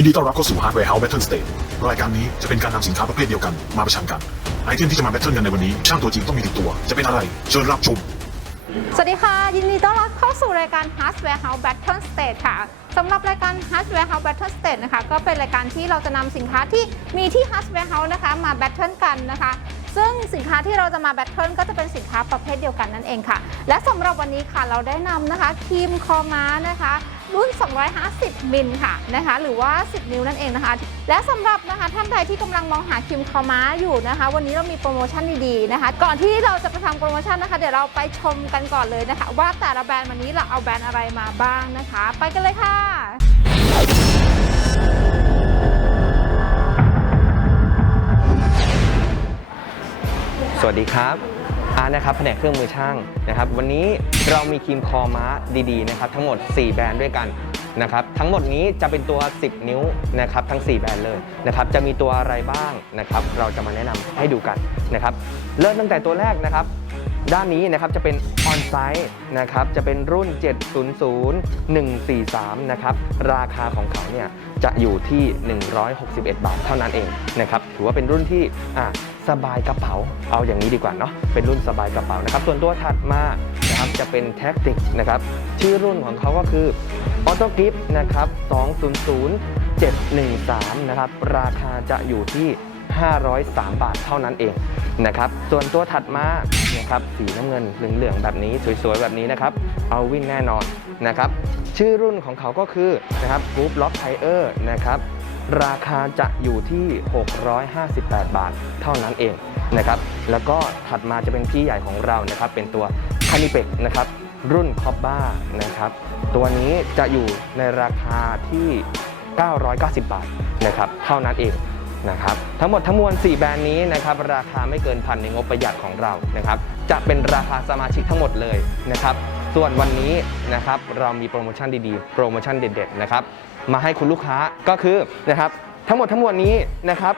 ยินดีต้อนรับเข้าสู่ Hardware House Battle Stage รายการนี้จะเป็นการนำสินค้าประเภทเดียวกันมาประชันกัน ไอเทมที่จะมาแบทเทิลกันในวันนี้ ช่างตัวจริงต้องมีติดตัว จะเป็นอะไร เชิญรับชม สวัสดีค่ะ ยินดีต้อนรับเข้าสู่รายการ Hardware House Battle Stage ค่ะสำหรับรายการ Hardware House Battle Stage นะคะ ก็เป็นรายการที่เราจะนำสินค้าที่มีที่ Hardware House นะคะ มาแบทเทิลกันนะคะซึ่งสินค้าที่เราจะมาแบทเทิลก็จะเป็นสินค้าประเภทเดียวกันนั่นเองค่ะ และสำหรับวันนี้ค่ะเราได้นำนะคะครีมคอม้านะคะ รุ่น 250 มิลค่ะนะคะหรือว่า 10 นิ้วนั่นเองนะคะ และสำหรับนะคะท่านใดที่กำลังมองหาครีมคอม้าอยู่นะคะ วันนี้เรามีโปรโมชั่นดีๆนะคะ ก่อนที่เราจะไปทำโปรโมชั่นนะคะ เดี๋ยวเราไปชมกันก่อนเลยนะคะ ว่าแต่ละแบรนด์วันนี้เราเอาแบรนด์อะไรมาบ้างนะคะ ไปกันเลยค่ะสวัสดีครับ อานะครับแผนกเครื่องมือช่างนะครับ วันนี้เรามีครีมคอม้าดีๆนะครับทั้งหมด 4 แบรนด์ด้วยกันนะครับทั้งหมดนี้จะเป็นตัว 10 นิ้วนะครับทั้ง 4 แบรนด์เลยนะครับจะมีตัวอะไรบ้างนะครับเราจะมาแนะนำให้ดูกันนะครับเริ่มตั้งแต่ตัวแรกนะครับ ด้านนี้นะครับจะเป็นออนไซต์นะครับจะเป็นรุ่น 700 143 นะครับราคาของเขาเนี่ยจะอยู่ที่ 161 บาทเท่านั้นเองนะครับถือว่าเป็นรุ่นที่อะ สบายกระเป๋า เอาอย่างนี้ดีกว่าเนาะเป็นรุ่นสบายกระเป๋านะครับ ส่วนตัวถัดมานะครับจะเป็นแท็กติกนะครับชื่อรุ่นของเขาก็คือออโต้กิฟนะครับ200 713นะครับราคาจะอยู่ที่ 503 บาทเท่านั้นเองนะครับส่วนตัวถัดมานะครับสีน้ำเงินเหลืองๆแบบนี้สวยๆแบบนี้นะครับเอาวินแน่นอนนะครับชื่อรุ่นของเขาก็คือนะครับกรุ๊ปล็อกไทเออร์นะครับ ราคาจะอยู่ที่ 658 บาท เท่านั้นเองนะครับ แล้วก็ถัดมาจะเป็นพี่ใหญ่ของเรานะครับ เป็นตัวคานิเปกนะครับ รุ่นคอบบ้านะครับ ตัวนี้จะอยู่ในราคาที่ 990 บาทนะครับ เท่านั้นเองนะครับ ทั้งหมดทั้งมวล 4 แบรนด์นี้นะครับ ราคาไม่เกินพันในงบประหยัดของเรานะครับ จะเป็นราคาสมาชิกทั้งหมดเลยนะครับ ส่วนวันนี้นะครับเรามีโปรโมชั่นดีๆ โปรโมชั่นเด็ดๆนะครับ มาให้คุณลูกค้าก็คือนะครับทั้งหมดทั้งมวลนี้นะครับ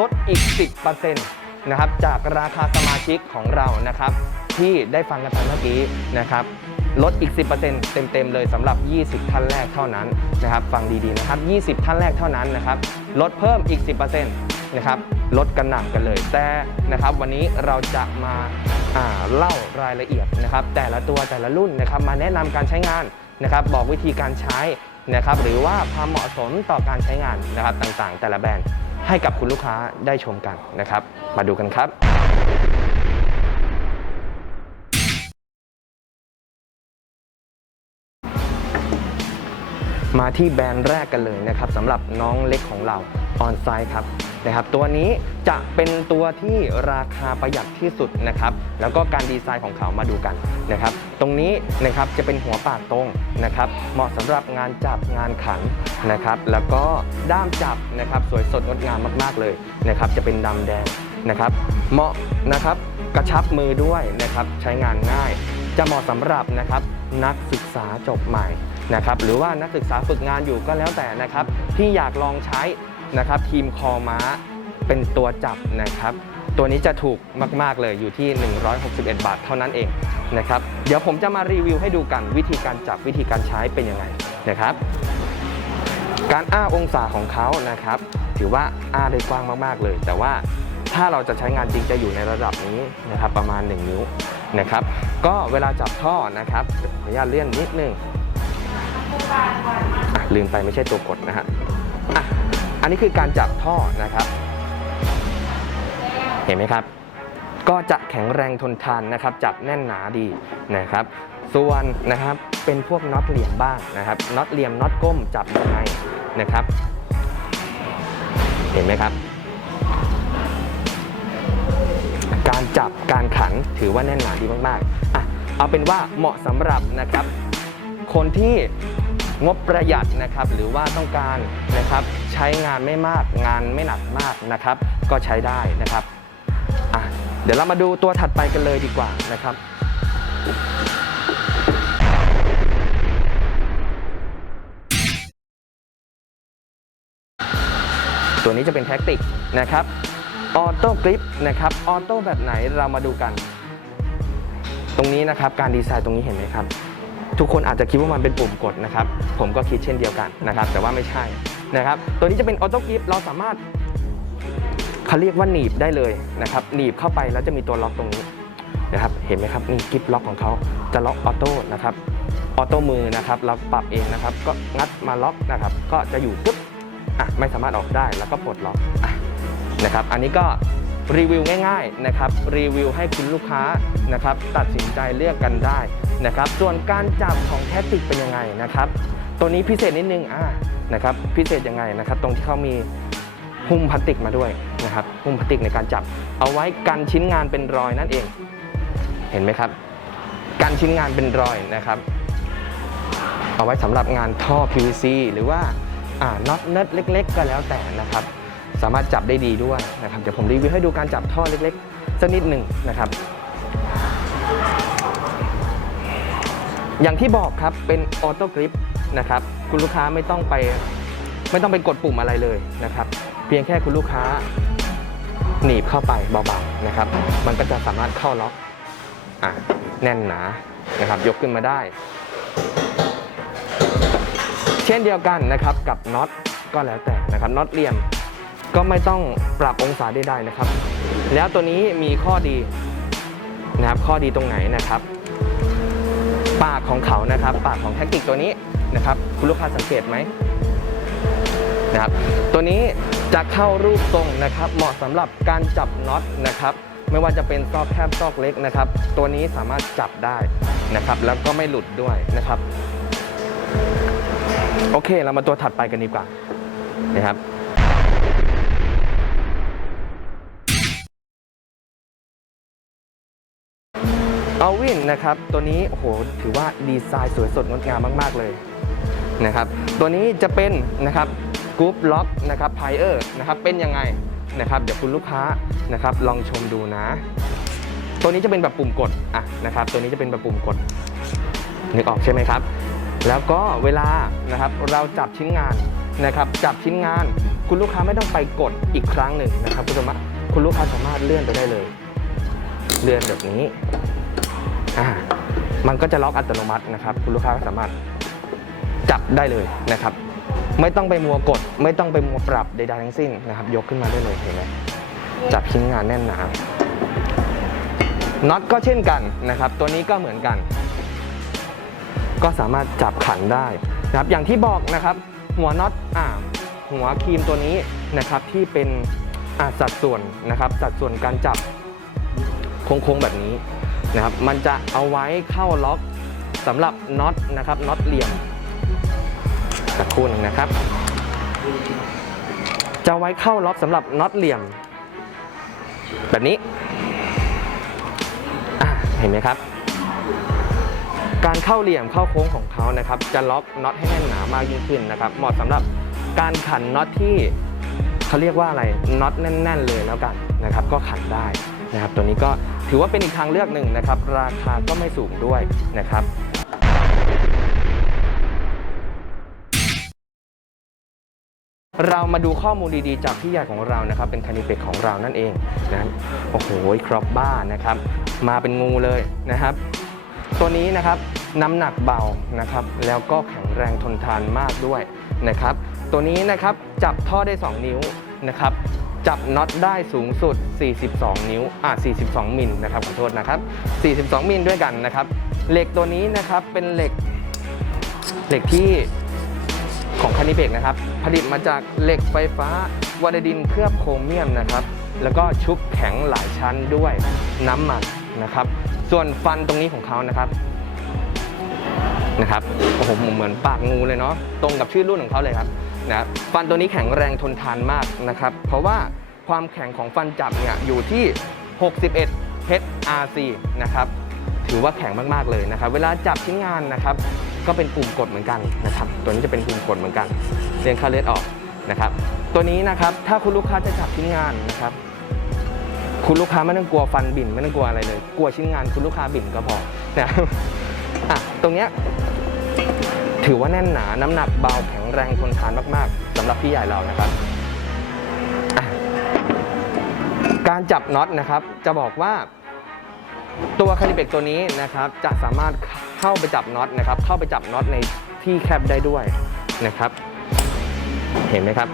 ลดอีก 10%นะครับจากราคาสมาชิกของเรานะครับที่ได้ฟังกันไปเมื่อกี้นะครับลดอีก 10%เต็มๆเลยสำหรับ 20 ท่านแรกเท่านั้นนะครับฟังดีๆนะครับ 20 ท่านแรกเท่านั้นนะครับลดเพิ่มอีก 10%นะครับลดกันหน่ำกันเลย แต่นะครับวันนี้เราจะมาาเล่ารายละเอียดนะครับแต่ละตัวแต่ละรุ่นนะครับมาแนะนำการใช้งานนะครับบอกวิธีการใช้ นะครับหรือว่าความเหมาะสมต่อการใช้งานนะครับต่างๆ แต่ละแบรนด์ให้กับคุณลูกค้าได้ชมกันนะครับ มาดูกันครับ มาที่แบรนด์แรกกันเลยนะครับสำหรับน้องเล็กของเราออนไซด์ครับ นะครับตัวนี้จะเป็นตัวที่ราคาประหยัดที่สุดนะครับแล้วก็การดีไซน์ของเขามาดูกันนะครับตรงนี้นะครับจะเป็นหัวปากตรงนะครับเหมาะสำหรับงานจับงานขันนะครับแล้วก็ด้ามจับนะครับสวยสดงดงามมากๆเลยนะครับจะเป็นดำแดงนะครับเหมาะนะครับกระชับมือด้วยนะครับใช้งานง่าย จะเหมาะสำหรับนะครับนักศึกษาจบใหม่นะครับหรือว่านักศึกษาฝึกงานอยู่ก็แล้วแต่นะครับที่อยากลองใช้ นะครับทีมคอม้าเป็นตัวจับนะครับ ตัวนี้จะถูกมากๆเลยอยู่ที่ 161 บาทเท่านั้นเองนะครับ เดี๋ยวผมจะมารีวิวให้ดูกันวิธีการจับวิธีการใช้เป็นยังไงนะครับ การอ้าองศาของเขานะครับ ถือว่าอ้าได้กว้างมากๆเลย แต่ว่าถ้าเราจะใช้งานจริงจะอยู่ในระดับนี้นะครับประมาณ 1 นิ้วนะครับ ก็เวลาจับท่อนะครับขออนุญาตเลื่อนนิดนึงอะลืมไปไม่ใช่ตัวกดนะฮะ อันนี้คือการจับท่อนะครับ เห็นไหมครับ ก็จะแข็งแรงทนทานนะครับ จับแน่นหนาดีนะครับ ส่วนนะครับเป็นพวกน็อตเหลี่ยมบ้างนะครับน็อตเหลี่ยมน็อตก้มจับยังไงนะครับ เห็นไหมครับ การจับการขันถือว่าแน่นหนาดีมากๆอะเอาเป็นว่าเหมาะสำหรับนะครับ คนที่ งบประหยัดนะครับหรือว่าต้องการนะครับใช้งานไม่มากงานไม่หนักมากนะครับ ก็ใช้ได้นะครับเดี๋ยวเรามาดูตัวถัดไปกันเลยดีกว่านะครับตัวนี้จะเป็นแท็กติกนะครับออโต้กริปนะครับออโต้แบบไหนเรามาดูกัน ตรงนี้นะครับการดีไซน์ตรงนี้เห็นไหมครับ ทุกคนอาจจะคิดว่ามันเป็นปุ่มกดนะครับ ผมก็คิดเช่นเดียวกันนะครับ แต่ว่าไม่ใช่นะครับ ตัวนี้จะเป็นออโต้กริปเราสามารถเขาเรียกว่าหนีบได้เลยนะครับ หนีบเข้าไปแล้วจะมีตัวล็อกตรงนี้นะครับ เห็นไหมครับนี่กริปล็อกของเขาจะล็อกออโต้นะครับออโต้มือนะครับเราปรับเองนะครับ ก็งัดมาล็อกนะครับ ก็จะอยู่ปุ๊บอะไม่สามารถออกได้แล้วก็ปลดล็อกอะนะครับ อันนี้ก็รีวิวง่าย ๆนะครับ รีวิวให้คุณลูกค้านะครับ ตัดสินใจเลือกกันได้ นะครับ ส่วนการจับของแทติกเป็นยังไงนะครับ ตัวนี้พิเศษนิดนึงอ่านะครับพิเศษยังไงนะครับ ตรงที่เขามีหุ้มพลาสติกมาด้วยนะครับหุ้มพลาสติกในการจับ เอาไว้กันชิ้นงานเป็นรอยนั่นเอง เห็นไหมครับกันชิ้นงานเป็นรอยนะครับ เอาไว้สำหรับงานท่อ PVC หรือว่าอ่าน็อตเนิร์ดเล็ก ๆ ก็แล้วแต่นะครับ สามารถจับได้ดีด้วยนะครับเดี๋ยวผมรีวิวให้ดูการจับท่อเล็กๆสักนิดหนึ่งนะครับ อย่างที่บอกครับเป็นออโต้กริปนะครับคุณลูกค้าไม่ต้องไปไม่ต้องไปกดปุ่มอะไรเลยนะครับ เพียงแค่คุณลูกค้าหนีบเข้าไปเบาๆนะครับ มันก็จะสามารถเข้าล็อกอะแน่นหนานะครับ ยกขึ้นมาได้ เช่นเดียวกันนะครับกับน็อตก็แล้วแต่นะครับน็อตเหลี่ยมก็ไม่ต้องปรับองศาใดๆนะครับ แล้วตัวนี้มีข้อดีนะครับข้อดีตรงไหนนะครับ ปากของเขานะครับ ปากของแท็กติกตัวนี้นะครับ คุณลูกค้าสังเกตไหมนะครับตัวนี้จะเข้ารูปทรงนะครับ เหมาะสำหรับการจับน็อตนะครับ ไม่ว่าจะเป็นซอกแคบซอกเล็กนะครับ ตัวนี้สามารถจับได้นะครับ แล้วก็ไม่หลุดด้วยนะครับ โอเค เรามาตัวถัดไปกันดีกว่านะครับ เอาวินนะครับ ตัวนี้โอ้โหถือว่าดีไซน์สวยสดงดงามมาก ๆ เลยนะครับ ตัวนี้จะเป็นนะครับกรุ๊ปล็อกนะครับไพเออร์นะครับเป็นยังไงนะครับ เดี๋ยวคุณลูกค้านะครับลองชมดูนะ ตัวนี้จะเป็นแบบปุ่มกดอะนะครับ ตัวนี้จะเป็นแบบปุ่มกดนึกออกใช่ไหมครับ แล้วก็เวลานะครับเราจับชิ้นงานนะครับ จับชิ้นงาน คุณลูกค้าไม่ต้องไปกดอีกครั้งหนึ่งนะครับคุณสามารถคุณลูกค้าสามารถเลื่อนไปได้เลย เลื่อนแบบนี้ อ่ามันก็จะล็อกอัตโนมัตินะครับ คุณลูกค้าก็สามารถจับได้เลยนะครับ ไม่ต้องไปมัวกด ไม่ต้องไปมัวปรับใดๆทั้งสิ้นนะครับ ยกขึ้นมาได้เลยเห็นไหมจับชิ้นงานแน่นหนาน็อตก็เช่นกันนะครับ ตัวนี้ก็เหมือนกัน ก็สามารถจับขันได้นะครับ อย่างที่บอกนะครับ หัวน็อตอ่าหัวครีมตัวนี้นะครับที่เป็นอ่าสัดส่วนนะครับ สัดส่วนการจับโค้งๆแบบนี้ นะครับมันจะเอาไว้เข้าล็อกสำหรับน็อตนะครับน็อตเหลี่ยมสักครู่นึงนะครับ จะไว้เข้าล็อกสำหรับน็อตเหลี่ยม แบบนี้เห็นไหมครับ การเข้าเหลี่ยมเข้าโค้งของเขานะครับ จะล็อกน็อตให้แน่นหนามากยิ่งขึ้นนะครับ เหมาะสำหรับการขันน็อตที่เขาเรียกว่าอะไรน็อตแน่น ๆ เลยแล้วกันนะครับ ก็ขันได้นะครับ ตัวนี้ก็ ถือว่าเป็นอีกทางเลือกหนึ่งนะครับ ราคาก็ไม่สูงด้วยนะครับเรามาดูข้อมูลดีๆ จากพี่ใหญ่ของเรานะครับ เป็นคานิเปกของเรานั่นเองนะโอ้โหครอบบ้านะครับ มาเป็นงูเลยนะครับ ตัวนี้นะครับน้ำหนักเบานะครับ แล้วก็แข็งแรงทนทานมากด้วยนะครับ ตัวนี้นะครับจับท่อได้ 2 นิ้วนะครับ จับน็อตได้สูงสุด 42 นิ้ว อะ42 มิลนะครับขอโทษนะครับ 42 มิลด้วยกันนะครับ เหล็กตัวนี้นะครับเป็นเหล็ก เหล็กที่ของคานิเบกนะครับ ผลิตมาจากเหล็กไฟฟ้าวาไดดินเคลือบโครเมียมนะครับ แล้วก็ชุบแข็งหลายชั้นด้วยน้ำมันนะครับ ส่วนฟันตรงนี้ของเขานะครับนะครับโอ้โหเหมือนปากงูเลยเนาะตรงกับชื่อรุ่นของเขาเลยครับ นะฟันตัวนี้แข็งแรงทนทานมากนะครับ เพราะว่าความแข็งของฟันจับเนี่ยอยู่ที่ 61 HRC นะครับถือว่าแข็งมากๆเลยนะครับ เวลาจับชิ้นงานนะครับ ก็เป็นปุ่มกดเหมือนกันนะครับ ตัวนี้จะเป็นปุ่มกดเหมือนกันเรียงค่าเลือดออกนะครับ ตัวนี้นะครับถ้าคุณลูกค้าจะจับชิ้นงานนะครับ คุณลูกค้าไม่ต้องกลัวฟันบิ่นไม่ต้องกลัวอะไรเลย กลัวชิ้นงานคุณลูกค้าบิ่นก็พอนะอะตรงเนี้ย ถือว่าแน่นหนา น้ำหนักเบาแข็งแรงทนทานมากๆสำหรับพี่ใหญ่เรานะครับ การจับน็อตนะครับ จะบอกว่า ตัวคาลิเบกตัวนี้นะครับ จะสามารถเข้าไปจับน็อตนะครับ เข้าไปจับน็อตในที่แคบได้ด้วยนะครับ เห็นไหมครับ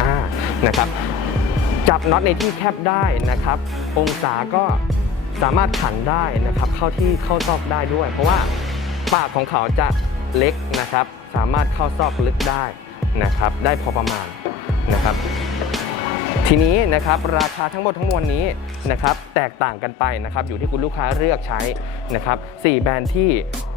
อ่านะครับ จับน็อตในที่แคบได้นะครับ องศาก็ สามารถขันได้นะครับเข้าที่เข้าซอกได้ด้วย เพราะว่าปากของเขาจะเล็กนะครับ สามารถเข้าซอกลึกได้นะครับ ได้พอประมาณนะครับ ทีนี้นะครับราคาทั้งหมดทั้งมวลนี้นะครับ แตกต่างกันไปนะครับ อยู่ที่คุณลูกค้าเลือกใช้นะครับสี่แบรนด์ที่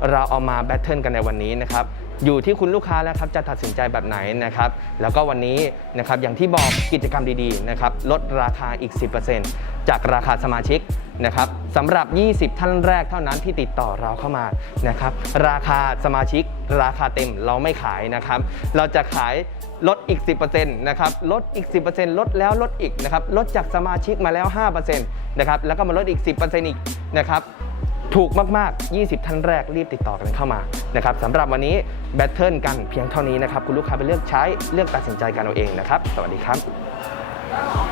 เราเอามาแบทเทิลกันในวันนี้นะครับอยู่ที่คุณลูกค้าแล้วครับจะตัดสินใจแบบไหนนะครับ แล้วก็วันนี้นะครับอย่างที่บอกกิจกรรมดีๆนะครับลดราคาอีก 10%จากราคาสมาชิก นะครับสำหรับ 20 ท่านแรกเท่านั้นที่ติดต่อเราเข้ามานะครับราคาสมาชิกราคาเต็มเราไม่ขายนะครับ เราจะขายลดอีก 10%นะครับลดอีก 10%ลดแล้วลดอีกนะครับลดจากสมาชิกมาแล้ว 5%นะครับแล้วก็มาลดอีก 10%อีกนะครับถูกมาก ๆ 20 ท่านแรกรีบติดต่อกันเข้ามานะครับสำหรับวันนี้แบทเทิลกันเพียงเท่านี้นะครับ คุณลูกค้าไปเลือกใช้เลือกตัดสินใจกันเอาเองนะครับ สวัสดีครับ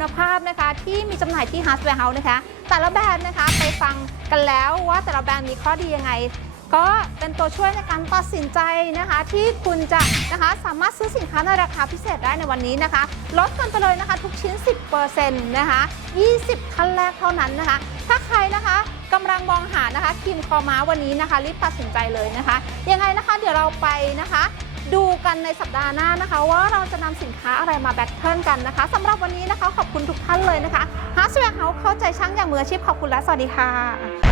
คุณภาพนะคะ ที่มีจำหน่ายที่ Hardware House นะคะ แต่ละแบรนด์นะคะไปฟังกันแล้วว่าแต่ละแบรนด์มีข้อดียังไง ก็เป็นตัวช่วยในการตัดสินใจนะคะ ที่คุณจะนะคะสามารถซื้อสินค้าในราคาพิเศษได้ในวันนี้นะคะ ลดกันไปเลยนะคะ ทุกชิ้น 10%นะคะ 20ท่านแรกเท่านั้นนะคะ ถ้าใครนะคะกำลังมองหานะคะครีมคอม้าวันนี้นะคะรีบตัดสินใจเลยนะคะยังไงนะคะ เดี๋ยวเราไปนะคะ กันในสัปดาห์หน้านะคะ ว่าเราจะนำสินค้าอะไรมาแบทเทิลกันนะคะสำหรับวันนี้นะคะขอบคุณทุกท่านเลยนะคะ h a r d w a r e House เข้าใจช่างอย่างมืออาชีพขอบคุณและสวัสดีค่ะ